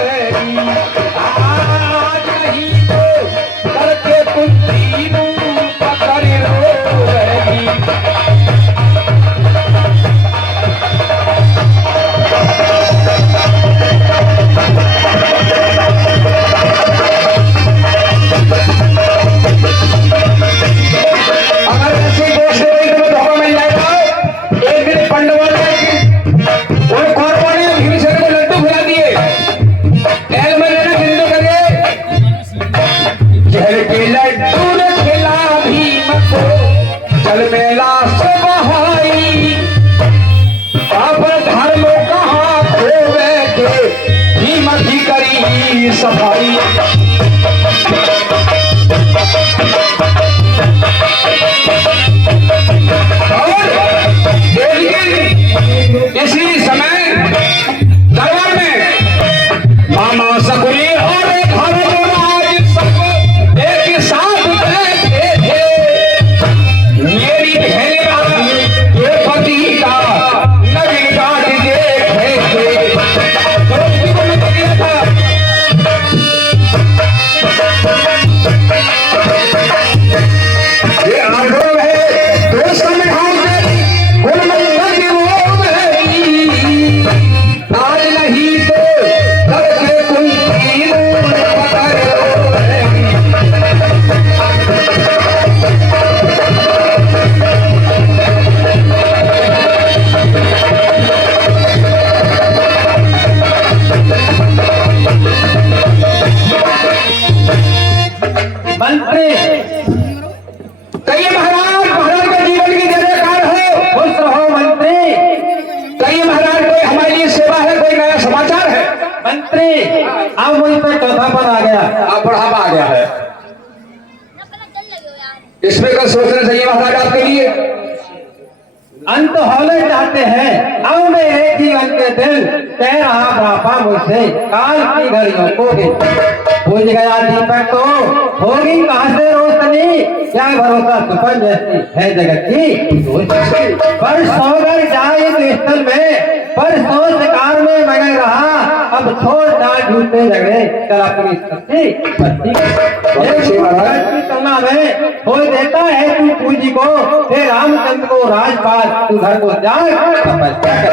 रहेगी। आज नहीं तो करके तुम तीनों पकड़ रोएगी। अगर ऐसी दोस्त रही तो धोखा मिल जाएगा। एक दिन पंडवा ने और कौरवों ने भीमसेन को लड्डू खिला दिए। एलमने ने हिंदू करे जहर के लड्डू ने खिला भीम को जल मेला से बहाई। अब धर्म कहाँ खो बैठे भीम की करी सफाई। इसी समय दरबार में मामा सकुली और धर्मराज सब एक साथ बैठे थे। मेरी बहनेरा ये पति का नवीन गाट देखे थे। द्रौपदी को मैं दिया था ये आग्रह है दोस्त में हाथ आज नहीं तो करके तुम तीनों पकड़ रोएगी। मंत्री कहिए महाराज, महाराज के जीवन की जय जयकार हो। खुश रहो मंत्री। कहिए महाराज, कोई हमारे लिए सेवा है, कोई नया समाचार है? मंत्री अब मुझ पे चौथापन आ गया। आप बढ़ावा आ गया है। इसमें कल सोचना चाहिए महाराज आपके लिए। अंत होने चाहते हैं अब मेरे जीवन के दिन कह रहा ब्रापा मुझसे काल की घड़ियों को भी बुझ गया दीपक तो होगी कहां से रोशनी। क्या भरोसा सुपन जैसी है जगत की। पर सौगर जाए स्थल में पर सौ शिकार में मगर रहा। अब छोड़ डाल झूठे झगड़े चल अपनी सच्ची की तुलना में हो देता है तू पूंजी को। हे रामचंद्र को राजपाल तू घर को जाग तपस्या कर।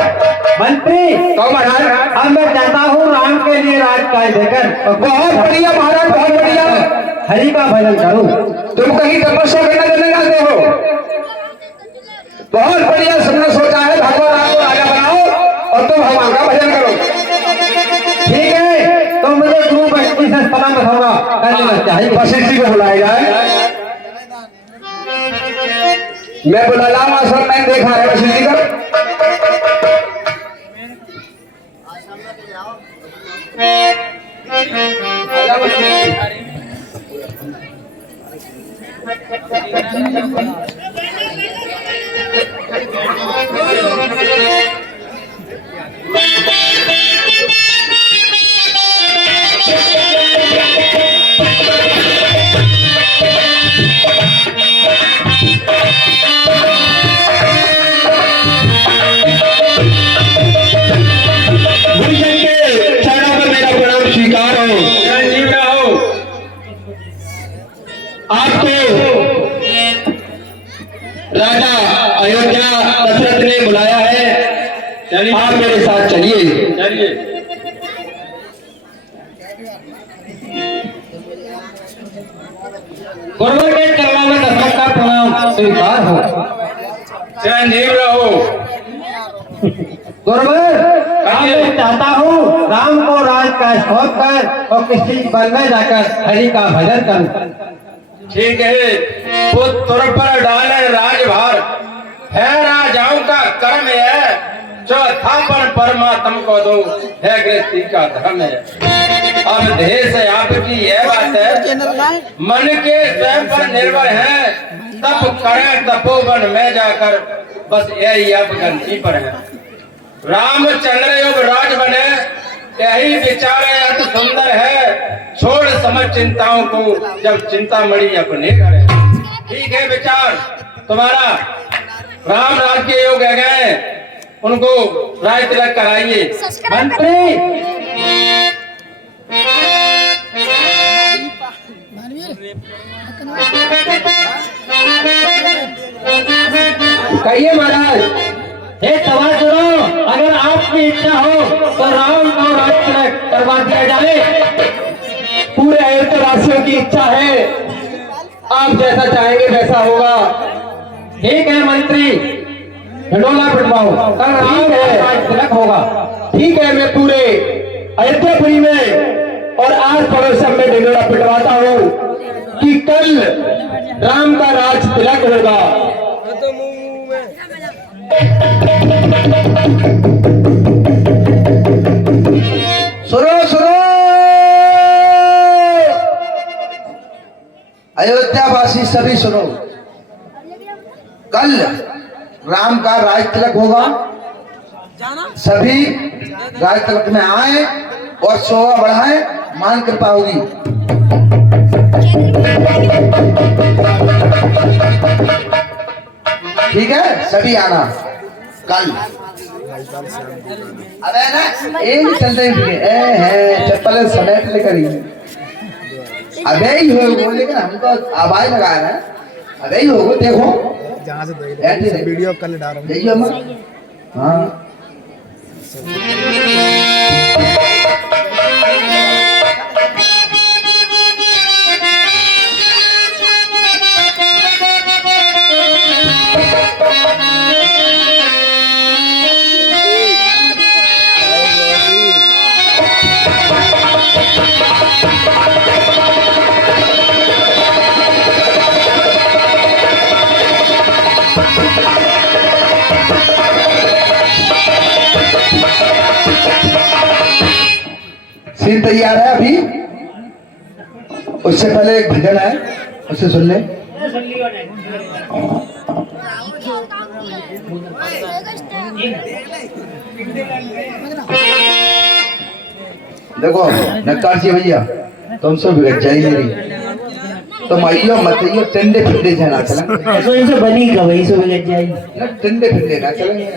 मंत्री तो महाराज अब मैं चाहता हूँ राम के लिए राज काय देकर बहुत बढ़िया महाराज, बहुत बढ़िया हरि का भजन करूं। तुम कहीं तपस्या करने देने जाते हो। बहुत बढ़िया तुमने सोचा है। भगवान आपको राजा बनाओ और तुम भगवान का भजन करो। ठीक है तो मुझे गुरु बच्ची से सलामत होगा कर लेना चाहिए। वशिष्ठ जी को बुलाया जाए। मैं बुला लाऊं आश्रम में देखा है वशिष्ठ जी का। राजा अयोध्या दशरथ ने बुलाया है, आप मेरे साथ चलिए। गुरुवर के चरणों में दशरथ का प्रणाम स्वीकार हो। चिरंजीव रहो। गुरुवर मैं चाहता हूँ राम को राज का स्तोत्र कर और किसी बल में जाकर हरि का भजन करूं। ठीक है, पुत्र पर डाले राजभार है राजाओं का कर्म है। चौथापन परमात्मा को दो है गृहस्थी का धर्म है। अब देश आपकी यह बात है, मन के स्वयं पर निर्भर है। तप करें तपोवन में जाकर, बस यही आप गंती पर है। रामचंद्र योग राज बने यही विचार अति सुंदर है। छोड़ समझ चिंताओं को जब चिंता मड़ी अपने घर। ठीक है, विचार तुम्हारा। राम राज के योग है गए, उनको राय तिलक कराइए। मंत्री कहिए महाराज। हे सवाल सुनो, अगर आपकी इच्छा हो तो राम को राज्य तिलक करवा दिया जाए। पूरे अयोध्या वासियों की इच्छा है, आप जैसा चाहेंगे वैसा होगा। ठीक है मंत्री, ढंडोला पिटवाओ, कल राम को राज्य तिलक होगा। ठीक है, मैं पूरे अयोध्यापुरी में और आस पड़ोस में ढंडोला पिटवाता हूँ कि कल राम का राज तिलक होगा। सुनो सुनो अयोध्यावासी सभी सुनो, कल राम का राज तिलक होगा। सभी राज तिलक में आए और शोभा बढ़ाएं, मान कृपा होगी। ठीक है, सभी आना कल। अबे ना ये नहीं चल रही है, चप्पल समेट लेकर ही। अबे ही हो वो, लेकिन हमको आवाज लगाया ना, अबे ही हो देखो जहाँ से वीडियो कल डाल रहा देखिए हम। हाँ सीन तैयार है अभी, उससे पहले एक भजन है, उसे सुन ले। देखो नक्कार जी भैया, तुमसे बिगड़ जाएगी मेरी, तो माइयो मत यो टिंडे फिंडे से ना चला, तो इनसे बनी का वही से बिगड़ जाएगी ना टिंडे फिंडे ना चलेंगे।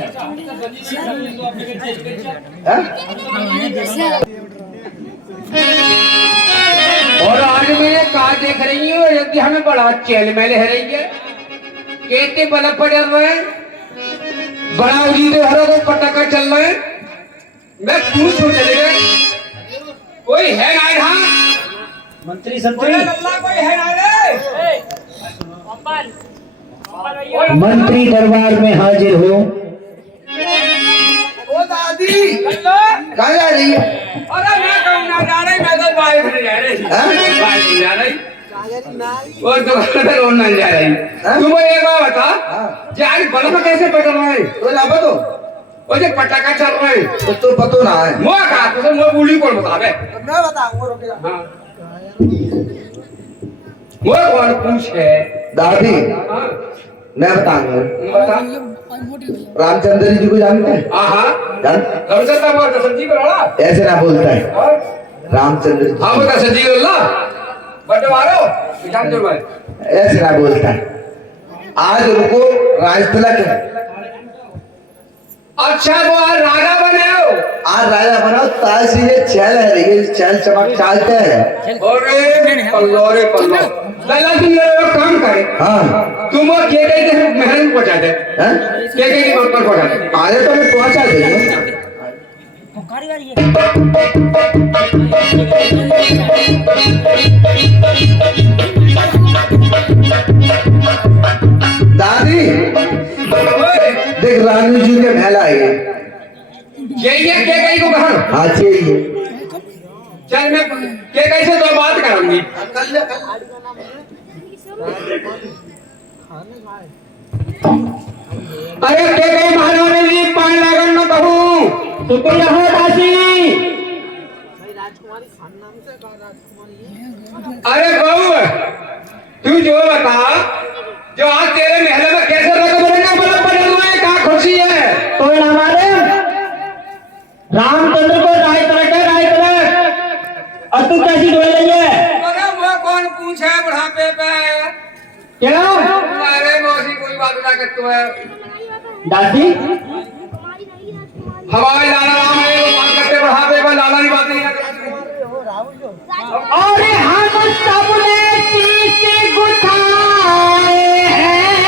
और आज मैं कहा देख रही हूँ, अयोध्या में बड़ा चहल महल है रही है, कहते बल्ब पड़ रहे हैं, बड़ा उजीरे हरों को पटाखा चल रहे हैं। मैं पूछ हो चले गए, कोई है ना यहाँ? मंत्री संतरी कोई है ना रे? मंत्री दरबार में हाजिर हो। ओ दादी कहाँ जा रही है? अरे मैं कहूँ ना जा रही, मैं तो बाहर नहीं जा रही, बाहर नहीं जा रही, वो दुकान और नहीं जा रही। तुम एक बात बता, जान बल्ब कैसे पकड़ रहे हैं? तो ना बतो, वो जो पटाखा चल रहे हैं, तो पतो ना है। मुँह कहा तो मुँह बूढ़ी कौन बता बे? मैं बताऊँ रुकेगा। मुँह कौन पूछ है? दादी हाँ, मैं बताऊंगा। बता। रामचंद्र जी को जानते हैं? हाँ, जान रविचंद्र बोल तो सब्जी बनाना। ऐसे ना बोलता है और रामचंद्र जी, हाँ बोलता सब्जी बोलना, बंटवारो, जान दो भाई। ऐसे ना बोलता है। आज रुको, राज तिलक है। अच्छा वो आज राजा बने हो? आज राजा बनाओ, ताज से ये चैल है, ये चैल चमक चालते हैं। अरे पल्लो लला तुम मेरा काम करे, हाँ तुम और के महल में पहुंचा दे, हैं? के की बात पर पहुंचा दे। आगे तो मैं पहुंचा देंगे। दादी देख रानी जी के महल आए। ये के कहीं को कहा? हाँ चाहिए। चल मैं के कहीं से दो बात करूंगी। अरे के कहीं महारानी जी पान लगन न कहूँ तो कोई यहाँ दासी। अरे बहू तू जो बता, जो आज तेरे महल में कैसे रंग बिरंगा बल्ब पड़े हुए हैं, कहाँ खुशी है? तो हमारे रामचंद्र को राय तिलक है, राय तिलक, और तू कैसी डोल रही है? अरे वो कौन पूछे बुढ़ापे पे? क्या अरे मौसी कोई बात ना कर तू है दादी? हमारे लाला राम है, वो बात करते बुढ़ापे पर, लाला की बात नहीं करते। और हम सबने शीश गुथाए हैं,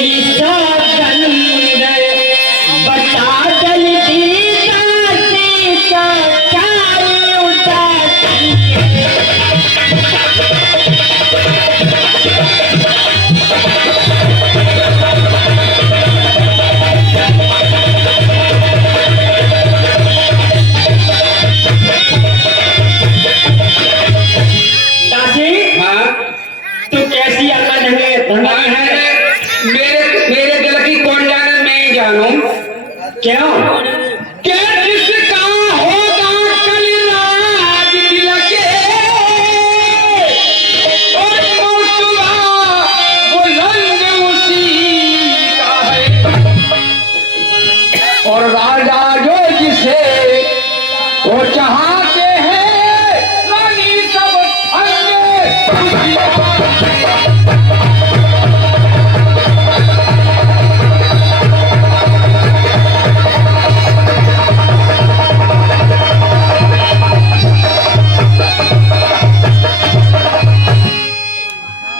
मेरी सौगंध बता जल्दी दासी का चार उदासी हाँ तू कैसी अकल है धंधा है मेरे दिल की कौन जाने, मैं ही जानूं। क्यों क्या जिसका होगा कल राज दिल के और मौतुआ बुलंद उसी का है, और राजा जो जिसे वो चाहते हैं रानी सब अंग उसी का है।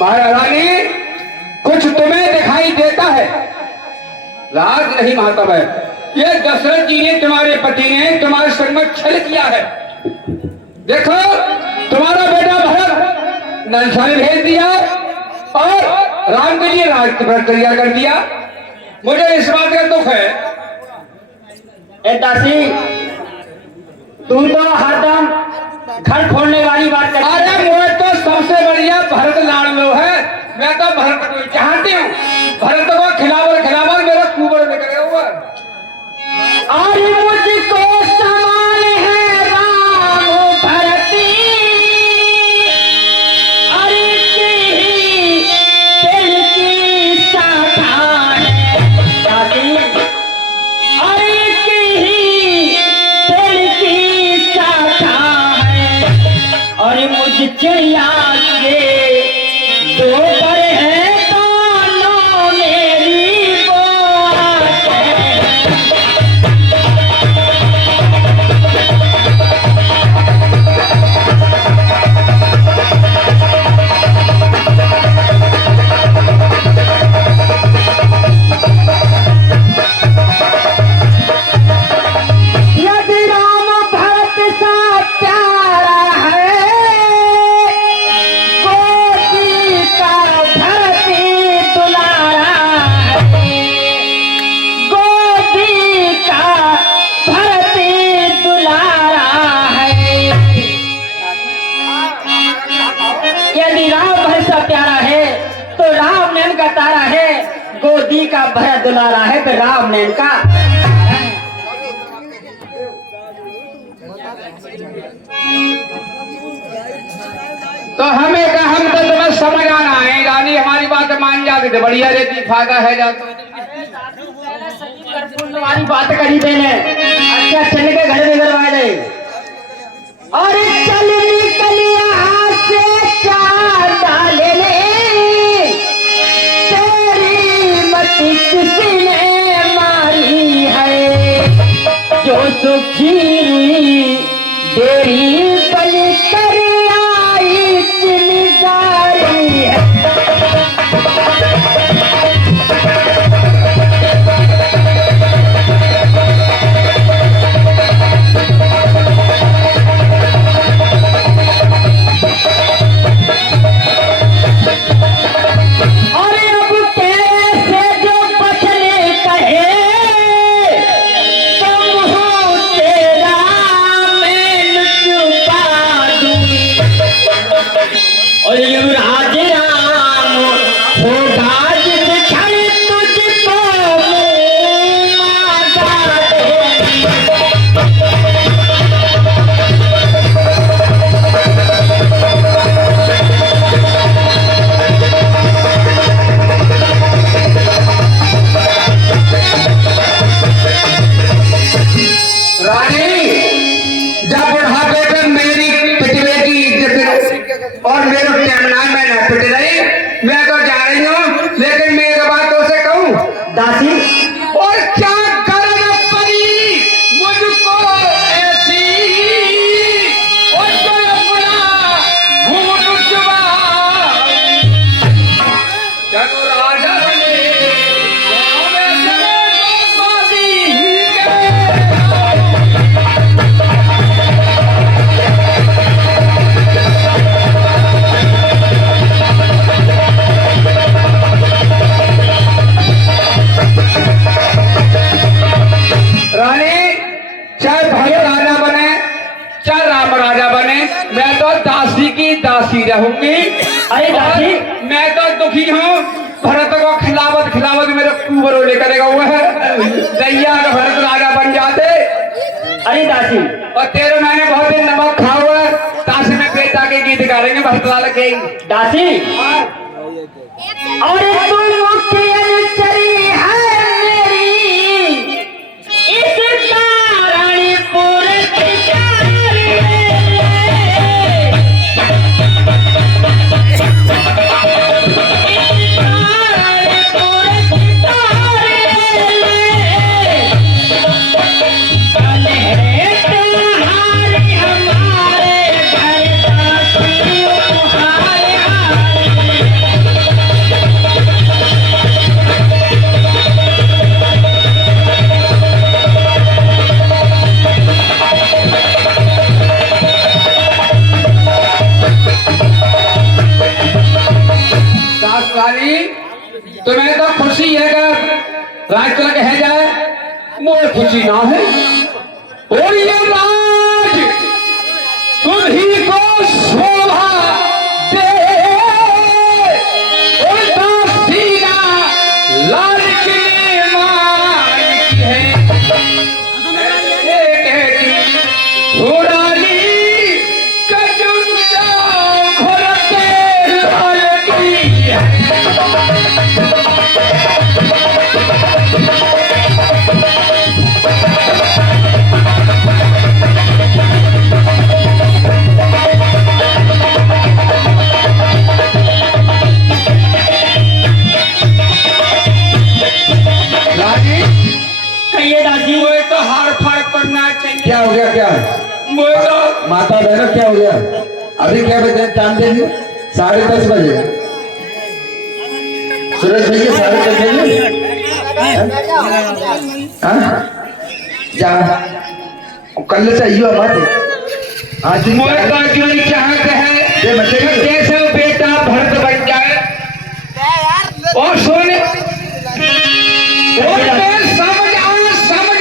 महारानी कुछ तुम्हें दिखाई देता है? राज नहीं मातब है, ये दशरथ जी ने तुम्हारे पति ने तुम्हारे संग में छल किया है। देखो तुम्हारा बेटा भरत नंसा में भेज दिया और राम के लिए राज पर तैयार कर दिया। मुझे इस बात का दुख है। ए दासी तू तो हरदम घर फोड़ने वाली बात कर अरे मुझे तो सबसे बढ़िया भरत लाडलो है, मैं तो भरत को चाहती हूँ। भरत को खिलावर मेरा कुबर निकले हुआ। अरे मुझको सवाल है राम भरती अरे की दिल की शाखा है दादी अरे की दिल की शाखा है और मुझ चिड़िया के दो पर है दोनों मेरी बात है। यदि राम भरत सा प्यारा है गोदी का भरती दुलारा है गोदी का भरती दुलारा है। यदि राम भरत सा प्यारा है तो राम नैन का तारा है, गोदी का भरत दुलारा है तो राम नैन का। तो हम तो तुम्हें समझ आना है, रानी हमारी बात मान जाती थे, बढ़िया रहती, फायदा है जाता। तुम्हारी बात करी देने अच्छा चल के घर में करवा दे और चल निकल यहाँ से चार डाले ले तेरी मती किसी ने मारी है जो सुखी देरी बल कर आई चिंगारी है। अरे अब कैसे जो बचने कहे तुम हो तेरा मैं छुपा दूं और युवराज राम होगा जिस क्षण तुझको माता देगी। रानी जब बुढ़ापे पे मेरी पिटवे की इज्जत और मेरे टेमना में न पिट रही, मैं तो जा रही हूँ, लेकिन मैं एक बात तो से कहूँ दासी और क्या करन पड़ी मुझको ऐसी और जो अपना घूट चुबा जब राजा ने दासी रहूंगी। अरे दासी, और मैं तो दुखी हूँ। भरत को खिलावत खिलावत मेरे कुबरो लेकर हुआ है। दैया का भरत राजा बन जाते। अरे दासी, और तेरे मैंने बहुत दिन नमक खा हुआ है। ताश में बेटा के गीत गा रहे हैं भरत लाल के। दासी, और तुम मुख्य अनुचरी है मेरी, इस तारणीपुर की चारी तुम्हें तो खुशी है कि राज तिलक है जाए, मुझे खुशी ना है। और ये राज तुम्ही को शोभा दे, और दासीना लाल के मालिक है। घोड़ाली कजुंजा भरते लाल की है। कहिए दासी। मुझे तो हार फाड़ करना चाहिए। क्या हो गया? क्या मुझे तो माता बहना क्या हो गया? अभी क्या बजे टाइम देंगे? 10:30 बजे। सूरज भैया 10:30 बजे जा कल चाहिए बात। आज मुझे तो जो चाहत है ये बताइए। जैसे वो बेटा भरत बन जाए और सोने और मैं समझ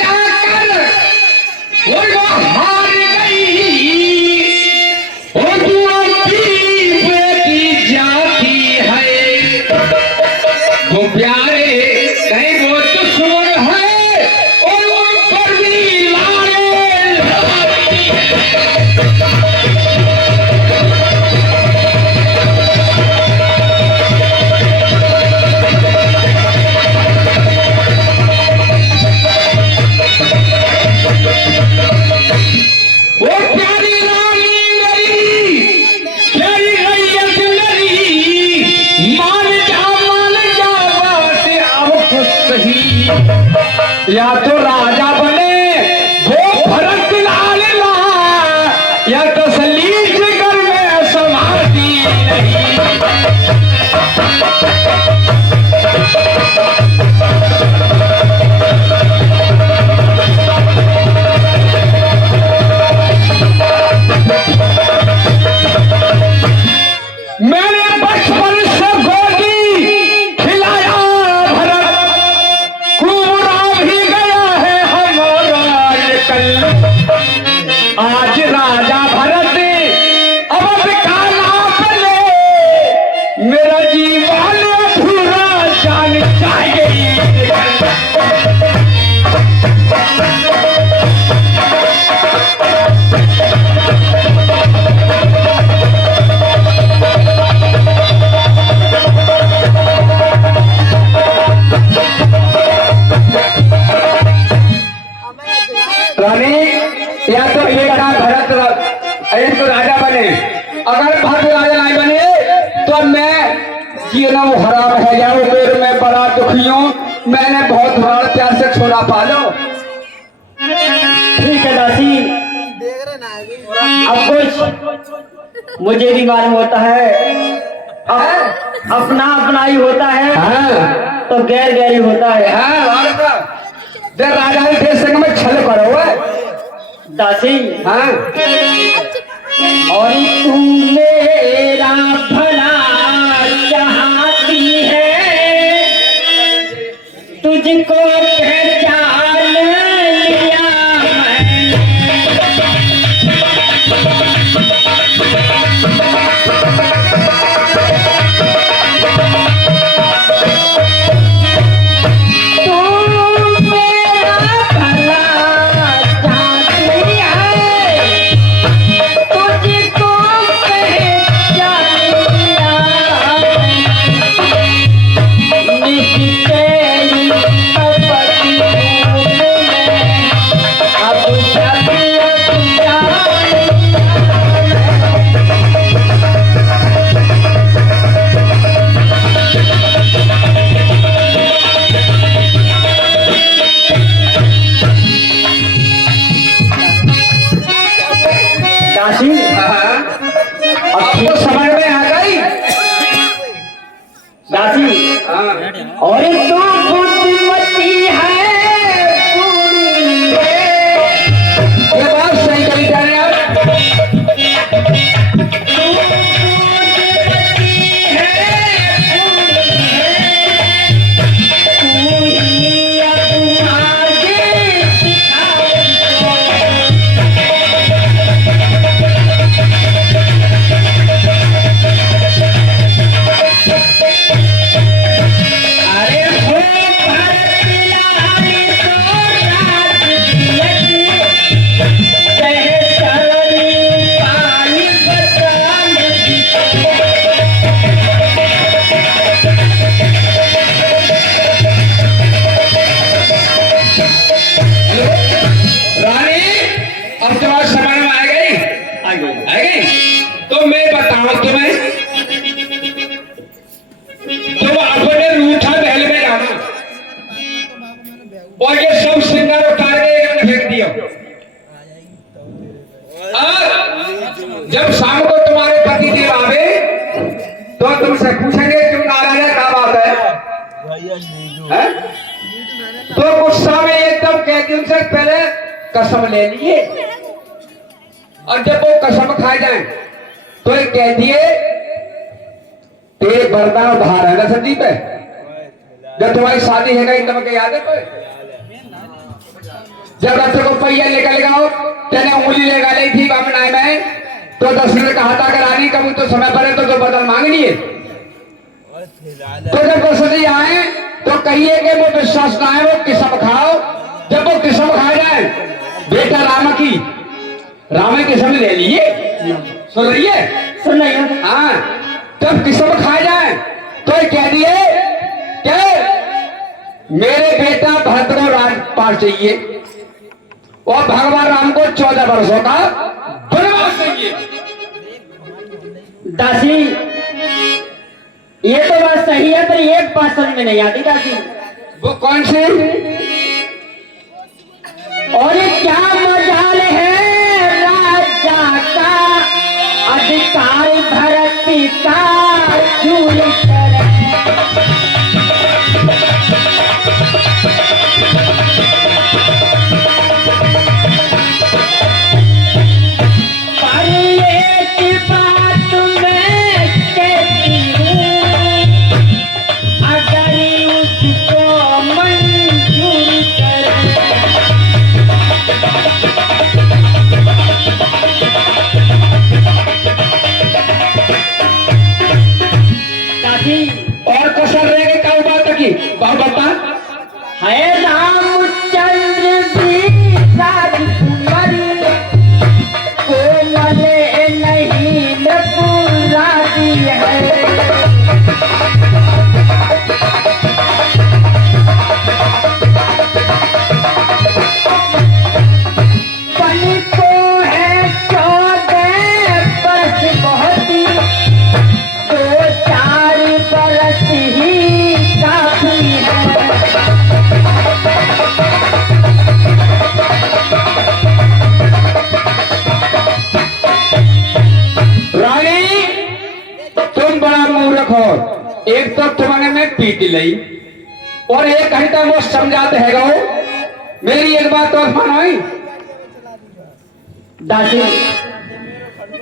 आ कर वो हार गई। और तू अपनी बेटी जाती है वो प्यारे कहीं वो दुश्मन है और उन पर भी लारे लाती है। वो प्यारी रानी मेरी, प्यारी रैयत मेरी, मान जा बात अब खुद सही। या तो राजा बने वो भरत लाल ला, या तो सलीज कर में समाती नहीं। मैंने बचपन से गोदी खिलाया भरत, कुंवरा भी गया है हमारा ये कल। आज राजा भरत अवध का नाम ले, मेरा जीवन अधूरा जान चाहिए। रानी या तो बेटा भरत तो राजा बने, अगर भरत राजा नहीं बने तो मैं जीना वो हराम है या वो मेरे में बड़ा दुखी हूँ। मैंने बहुत बड़ा प्यार से छोड़ा पालो। ठीक है दासी, अब कुछ मुझे भी मालूम होता है। अपना अपना ही होता है। हाँ। तो गैर गैर ही होता है। राजा के संग में छल करो है। दासी, हाँ। और तू मेरा भला चाहती है, तुझको पहचान लिया मैंने। और ये सब श्रृंगार उतार के एक ने फेंक दिया। जब शाम को तुम्हारे पति देव आवे तो तुमसे पूछेंगे क्यों नाराज है, क्या बात है? तो गुस्सा में एकदम कहती उनसे पहले कसम ले लिए, और जब वो कसम खा जाए तो ये कह दिए तेरे वरदान उधार है ना संदीप है। जब तुम्हारी शादी है गई तुम्हें याद है कोई? जब बच्चे को पहिया लेकर लगाओ तेने उंगली लगा ली थी बामनाए में, तो 10 ने कहा था अगर आनी कभी तो समय पर है तो बदल मांगनी है। तो जब दशरथी आए तो कहिए कि वो विश्वास ना है, वो किस्म खाओ। जब वो किस्म खा जाए बेटा राम की किस्म ले लिए, सुन रही है? सुन रही हूँ। हाँ, जब किस्म खा जाए तो कह दिए क्या मेरे बेटा भरत को राजपाट चाहिए और भगवान राम को 14 वर्षों का वनवास चाहिए। दासी ये तो बात सही है, पर एक बात समझ में नहीं आती दासी। वो कौन सी? और ये क्या मजाल है राजा का अधिकार भरत का चूरी करे। पर एक बात मैं कहती हूँ, अगर उसको मंजूर करे। दादी और कसर रह गए क्या बात की बाबा है रामचंद्र भी राजकुमारी कोमल नहीं नपुराती है। पन को है 14 वर्ष बहुत ही, 2-4 वर्ष ही काफी है। रानी तुम बड़ा मूर्ख हो, एक तो तुम्हारे में पीट ली और एक घंटा वो समझाते है गो। मेरी एक बात और मानो दासी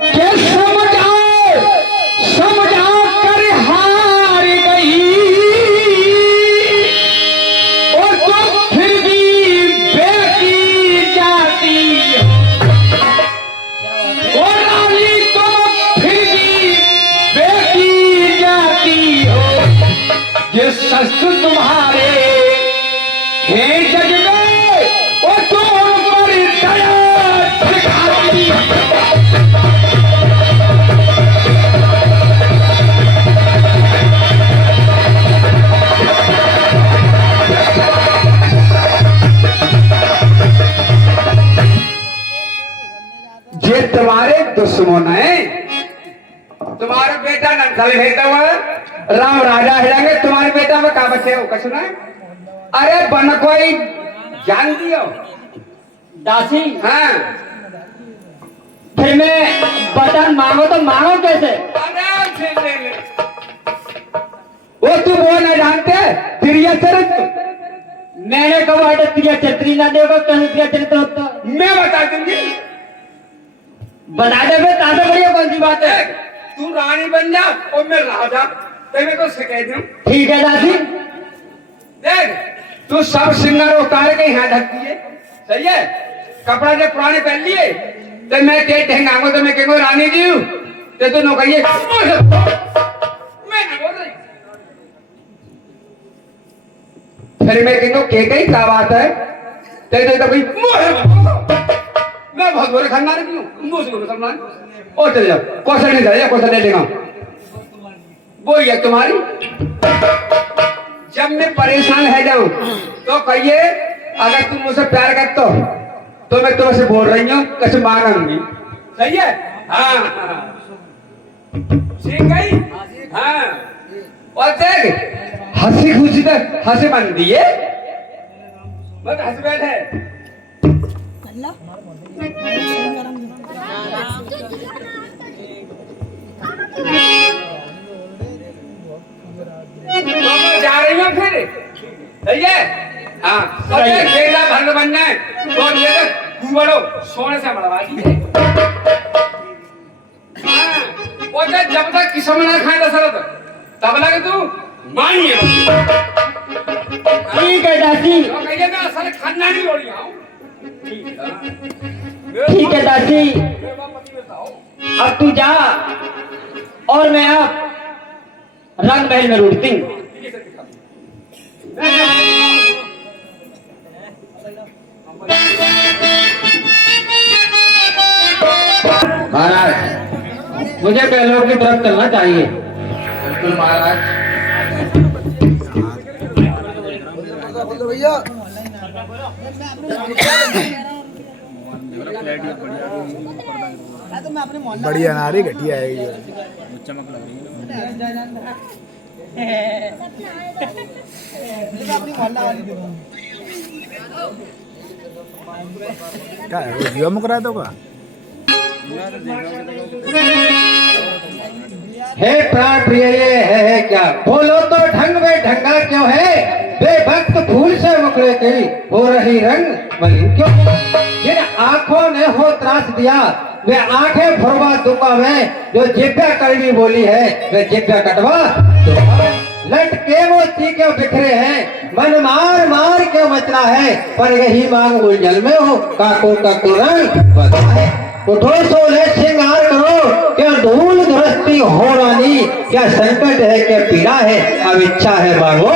के समझाओ कर हार गई और तुम फिर भी बेटी जाती हो। और रानी तुम फिर भी बेटी जाती हो। ये शस्त्र तुम्हारे हैं जग में और तुम पर दया दिखाती हो। ये तुम्हारे दुश्मन है, तुम्हारा बेटा नंसल भेजता हुआ राम राजा है जाएंगे, तुम्हारे बेटा में कहा बच्चे हो कसना है? अरे बन कोई जान दियो दासी हाँ। फिर मैं बटन मांगो तो मांगो कैसे? आराम से ले ले। वो तुम वो न जानते प्रिय चरित्र? मैंने कहा है प्रिय चरित्र ना देगा, कहीं प्रिय चरित्र होता मैं बता दूंगी। बता दे बे, ताजा बढ़िया कौन सी बात है? तू रानी बन जा और मैं राजा, तो मैं तो शिकायत दूं। ठीक है दासी। देख तू सब श्रृंगार उतार के यहाँ ढकती है, सही है? कपड़ा जब पुराने पहन लिए तो मैं ते ढंगांगो तो मैं कहेंगे रानी जी हूँ, तो तू नौकरिए मैं ना बोल रही। फिर मैं कहेंगे के कहीं क्या बात है? तो भाई मैं बहुत बड़े खानदान की हूँ, मुसलमान। और चले जाओ, क्वेश्चन नहीं जाए, क्वेश्चन दे देगा वो ही है तुम्हारी। जब मैं परेशान है जाऊं तो कहिए अगर तुम मुझसे प्यार करते हो तो मैं तुमसे बोल रही हूँ कुछ मांगूंगी, सही है? हाँ ठीक है। हाँ और देख हंसी खुशी तो हंसी बन दिए बस हस्बैंड है तो जा रही हो फिर सही है हाँ और ये केला भर बनना है तो ये कुबड़ो सोने से मरवा दीजिए हाँ वो जब तक किस्म ना खाए दशरथ तब लगे तू मानिए ठीक है दासी तो कहिए मैं असल खाना नहीं हो रही हूँ ठीक है दासी अब तू जा और मैं अब रंग महल में रुकती हूँ महाराज मुझे पहलों की तरफ चलना चाहिए। बिल्कुल महाराज भैया बढ़िया नारी घटिया है ये चमक लग रही क्या है वो जियो मुक रहा है तो का हे प्राण प्रिय ये है क्या बोलो तो ढंग में ढंगा क्यों है बेभक्त फूल से मुकरे की हो रही रंग मलिन क्यों जिन आंखों ने हो त्रास दिया वे आंखें फुरवा दूंगा मैं जो जिब्या कड़वी बोली है वे जिब्या कटवा दूंगा लटके वो तीखे बिखरे हैं मन मार मार क्यों मचना है पर यही मांग उलझल में हो काको का रंग बता है उठो सोले श्रृंगार करो क्या धूल धरस्ती हो रानी क्या संकट है क्या पीड़ा है अब इच्छा है मांगो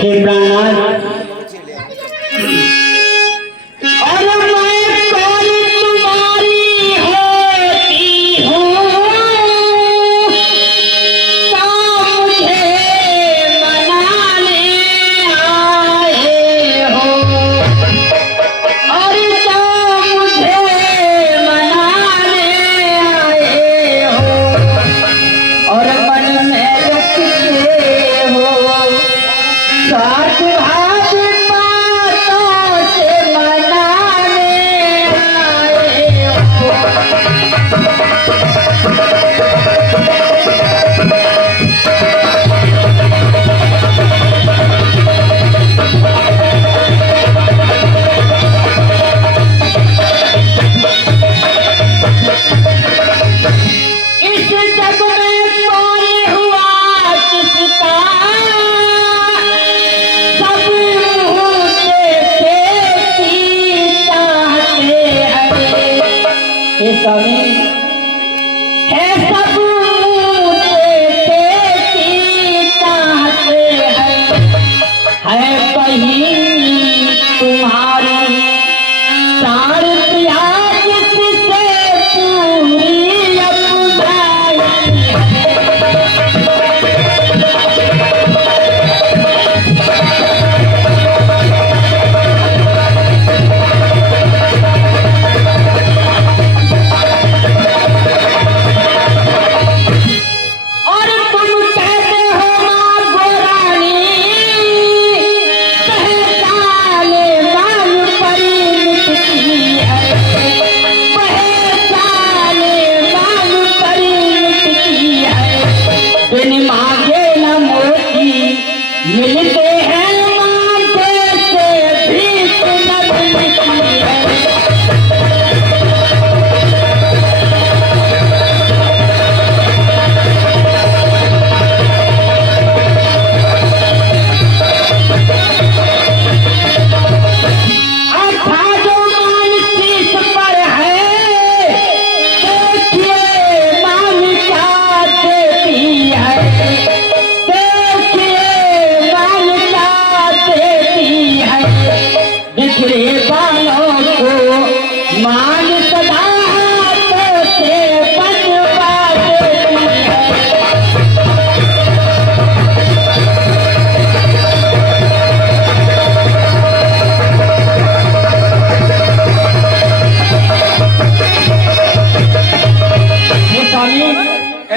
हे प्राणनाथ और मैं कौन तुम्हारी होती हूँ तो मुझे मनाने आए हो और तो मुझे मनाने आए हो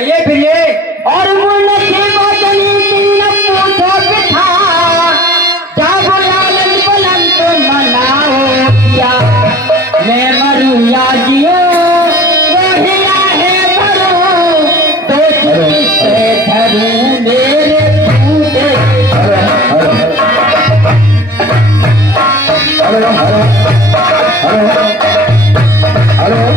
आइए फिर ये और मुन्नती बदनी न पूछो कि था जब लालन बुलंद तो मनाओ किया मैं मरूं या जियो वही आहे मरो दो चुप्पी से धरूं मेरे टूटे hello hello hello hello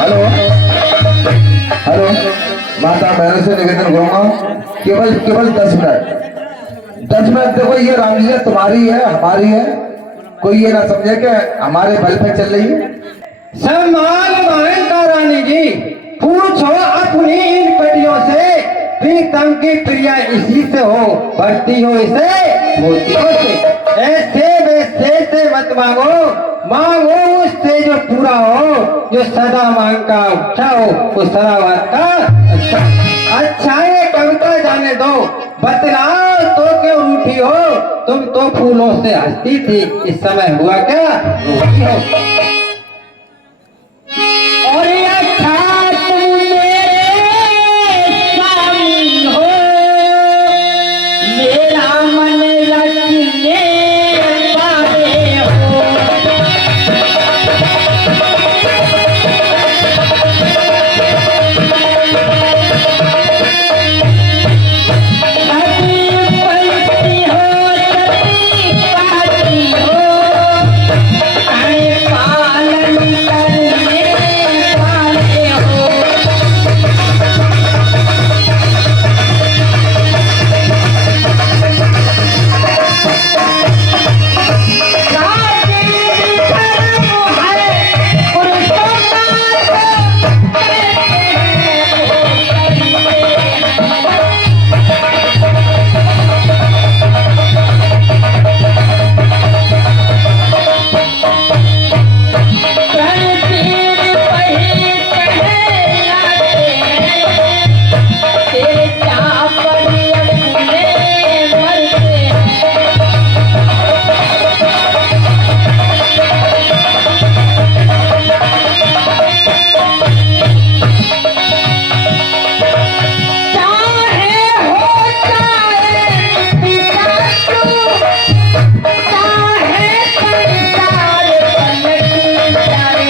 hello hello माता बहनों से निवेदन करूंगा केवल केवल 10 मिनट देखो ये रामलीला तुम्हारी है हमारी है कोई ये ना समझे कि हमारे बल पे चल रही है सम्मान महंता रानी जी पूछो अपनी इन पटियों से प्रीतम की प्रिया इसी से हो बढ़ती हो इसे मोतियों से ऐसे वैसे से मत मांगो मांगो उससे जो पूरा हो जो सदा मांग का अच्छा हो वो सदा मांग का अच्छा ये कविता जाने दो बतलाओ तो क्यों रूठी हो तुम तो फूलों से हंसती थी इस समय हुआ क्या रूठी हो और अच्छा तुम मेरे स्वामी हो मेरा मन रचने वाले हो कभी पलटी हो कभी पाती हो आए पालन करने वाले हो तेरे चाह पर अपने मरते हैं चाहे हो चाहे पिता तू चाहे संसार पलट जाए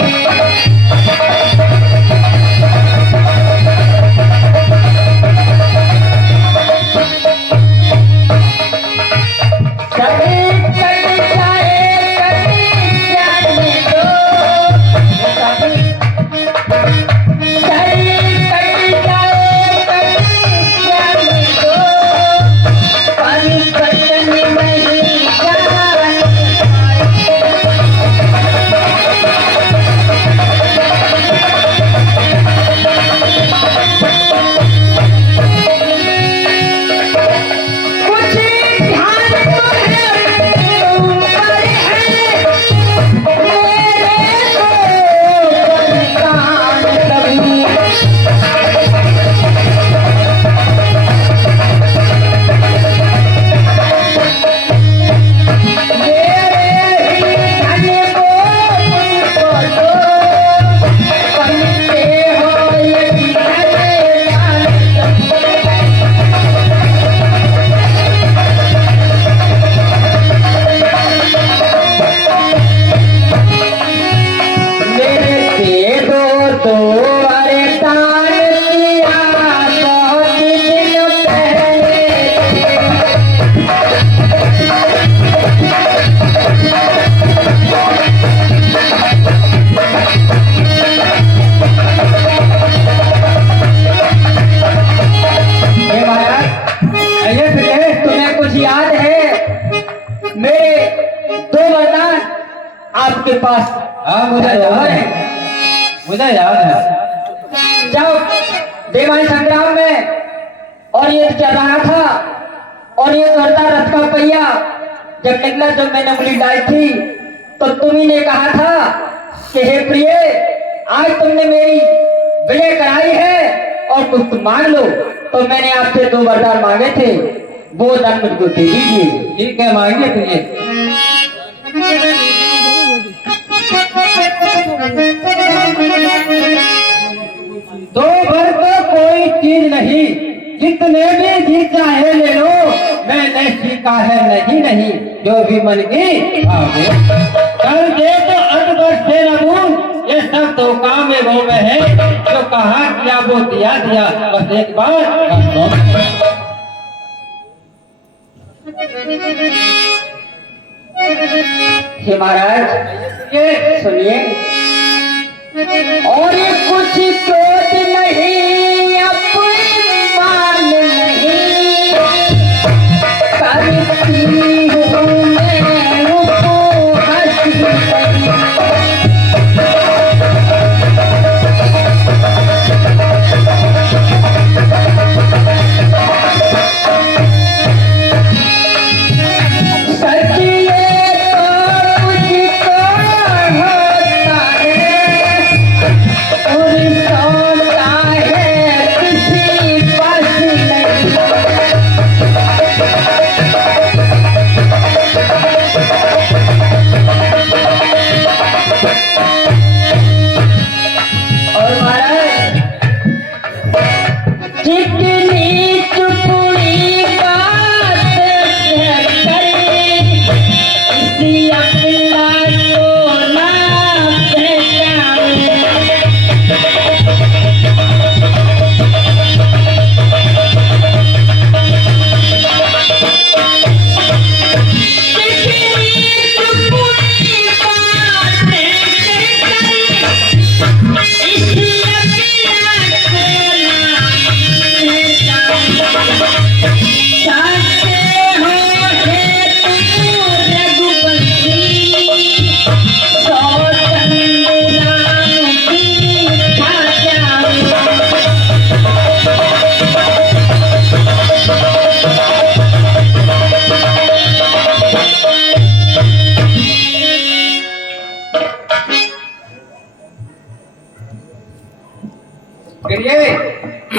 कभी कट जाए कभी जाने दो कभी कट जाए कभी जाने दो परिवर्तन नहीं जाने कुछ ध्यान तो है ऊपर है मेरे को संतान कभी मेरे ही धन को मुझको दो बनते हो यदि मेरे दे दो तो अरे दान किया बहुत दिन पहले हे महाराज आइए फिर ये तुम्हें कुछ याद है मेरे दो वरदान आपके पास हाँ मुझे याद है जब देवान संग्राम में और ये चल रहा था और ये करता रथ का पहिया जब निकला जब मैंने उंगली डाली थी तो तुम्ही ने कहा था कि हे प्रिय आज तुमने मेरी विजय कराई है और कुछ मांग लो तो मैंने आपसे दो वरदान मांगे थे वो वरदान मुझको दे दीजिए ठीक है मांगिए फिर ये का है नहीं नहीं जो भी मन की भावे। कर दे तो अटबस से लगूं, ये सब तो काम में वो में है, जो कहा किया वो दिया दिया, बस एक बार कर दो। हे महाराज ये सुनिए, और ये कुछ क्रोध नहीं अपमान नहीं करती हूँ मैं उपहास नहीं। सच ये तो मुझको होता है और सोता है किसी पास नहीं। और महाराज जितनी चुपड़ी बात करे इसी अपना को ना पहचाने।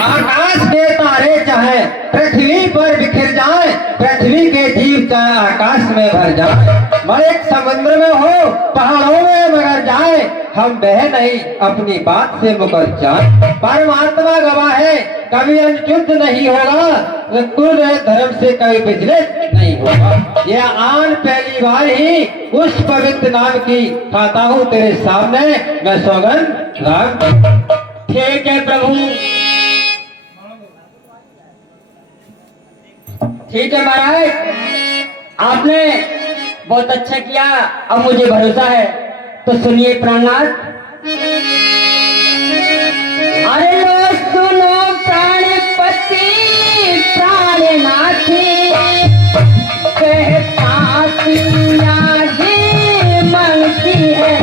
आकाश के तारे चाहे पृथ्वी पर बिखर जाए, पृथ्वी के जीव चाहे आकाश में भर जाए, मरेक समुद्र में हो पहाड़ों में मगर जाए, हम बह नहीं अपनी बात से मुकर जाए। परमात्मा गवाह है कभी अनुचित नहीं होगा, कुल धर्म से कभी विचलित नहीं होगा। यह आन पहली बार ही उस पवित्र नाम की खाता हूँ तेरे सामने मैं सौगंध राम। ठीक है प्रभु, ठीक है महाराज, आपने बहुत अच्छा किया, अब मुझे भरोसा है। तो सुनिए प्राणनाथ, अरे लो सुनो प्राणपति प्राणनाथी कह पातिया जी मांगती है।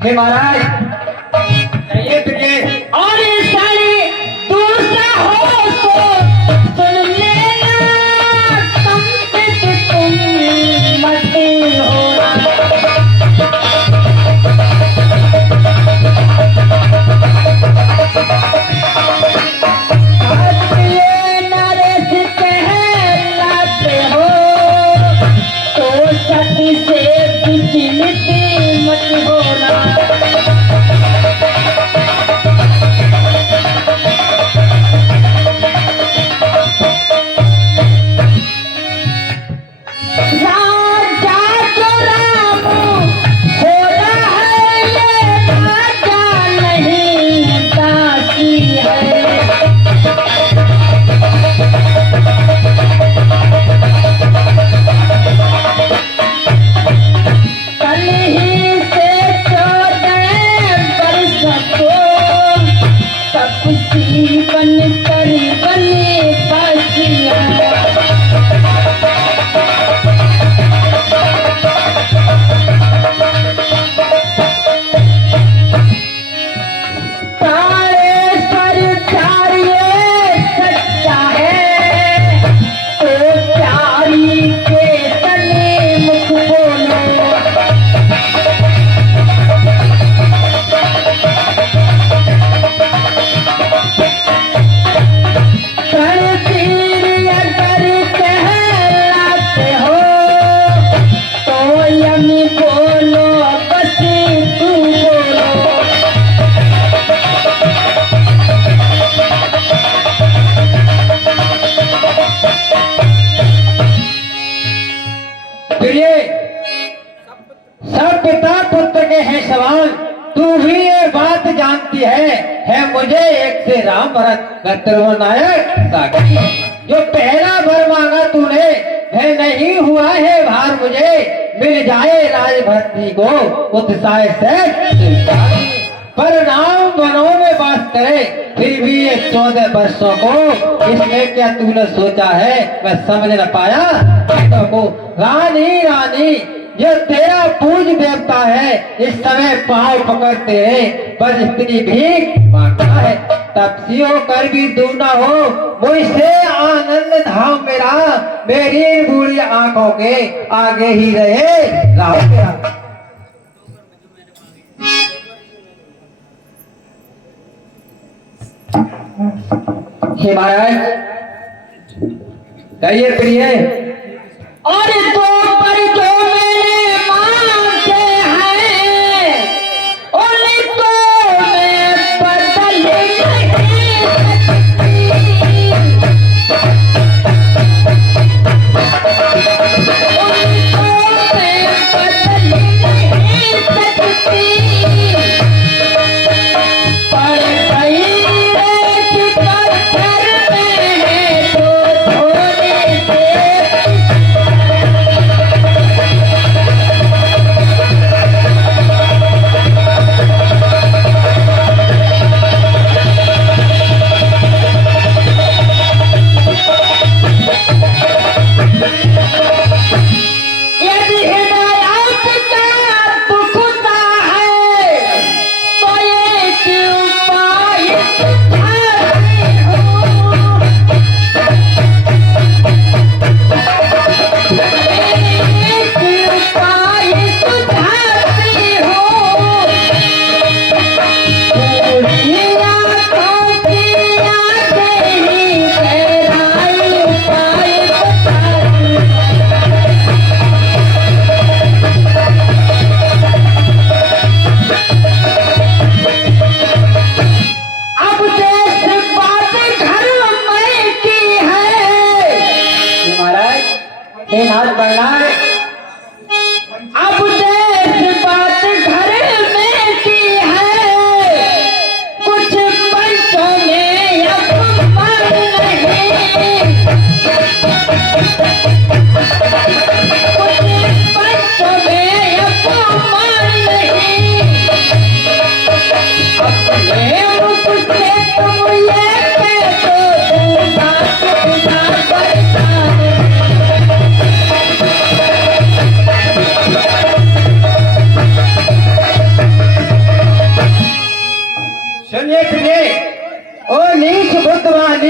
हे महाराज ये और सारी दूसरा हो तो सुन लेना, तुम मत होना। ये नरेश कहलाते हो तो सती से विचलित मत होना। राजा जो राम हो रहा है, ये राजा नहीं दासी है। सवाल तू भी ये बात जानती है मुझे एक से राम भरत नायक साक्षी। जो पहला वर मांगा तूने है नहीं हुआ है भार मुझे, मिल जाए राजभक्ति को उत्साह से पर नाम वनों में बात करे फिर भी ये 14 वर्षों को, इसमें क्या तूने सोचा है मैं समझ न पाया को। रानी रानी ये तेरा पूज देवता है, इस समय पाँव पकड़ते हैं बस इतनी भीख मांगता है। तपसी होकर भी दूर न हो मुझसे आनंद धाम मेरा, मेरी बूढ़ी आंखों के आगे ही रहे राम मेरा। हे महाराज कहिए प्रिय। और दो पर जो मैंने मांगे हैं उन तो मैं बदल नहीं सकती, पर कई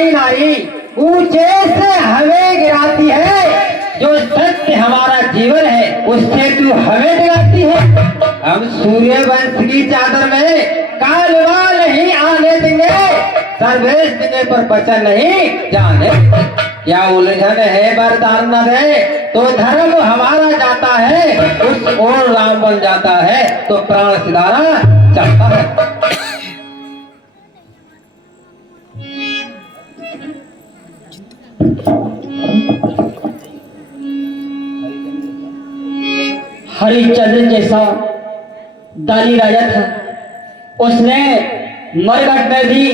नारी ऊंचे से हमें गिराती है, जो सत्य हमारा जीवन है उससे तू हमें गिराती है। हम सूर्य वंश की चादर में कालवा नहीं आने देंगे, सर्वेश देने पर वचन नहीं जाने। क्या उलझन है वरदान न दे तो धर्म हमारा जाता है, उस ओर राम बन जाता है तो प्राण सिधारा चलता है। हरिश्चंद्र जैसा दानी राजा था, उसने मरघट में भी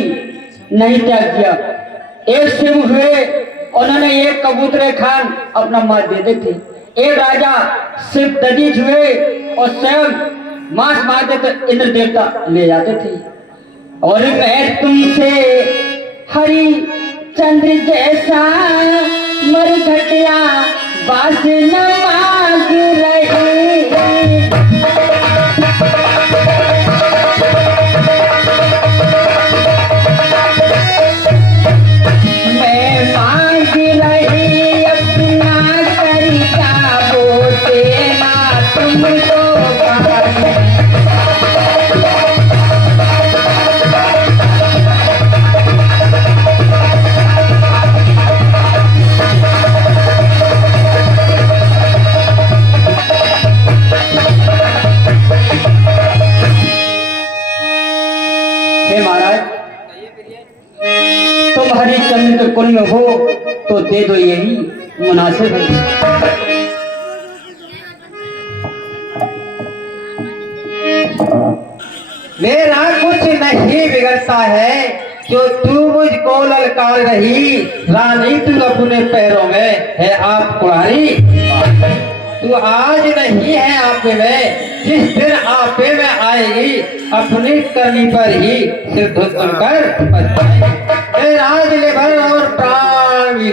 नहीं त्याग किया। एक सिंह हुए, उन्होंने एक कबूतर खान अपना मार देते थे। एक राजा सिर्फ दधीच हुए और स्वयं मांस मारते तो इंद्र देवता ले जाते थे। और मैं तुमसे हरिश्चंद्र जैसा मरघटिया बास न मांग रही, मैं मांग रही अपना तरीका, वो देना तुमको हरिश्चंद्र के कुल में हो तो दे दो, यही मुनासिब है। मेरा कुछ नहीं बिगड़ता है जो तू मुझको ललकार रही, रानी तू अपने पैरों में है आप कुंवारी। तू आज नहीं है आपे में, जिस दिन आपे में आएगी अपनी करनी पर ही सिर धुन कर राज ले भर और प्राण भी